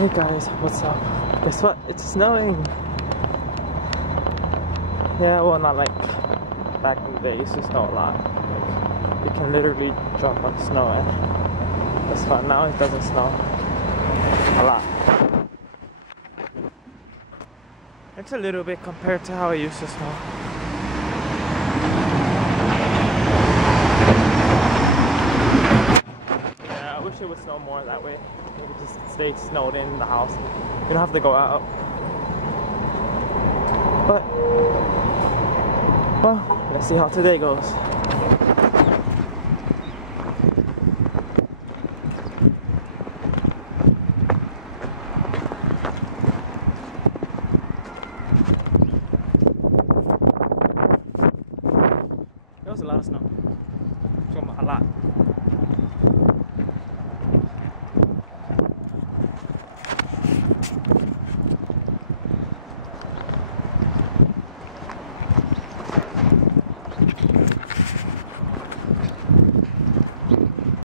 Hey guys, what's up? Guess what? It's snowing! Yeah, well, not like back in the day, it used to snow a lot. Like, you can literally jump on snow and it's fun. Now it doesn't snow a lot. It's a little bit compared to how it used to snow. Yeah, I wish it would snow more that way. Maybe just stay snowed in the house. You don't have to go out. But, well, let's see how today goes.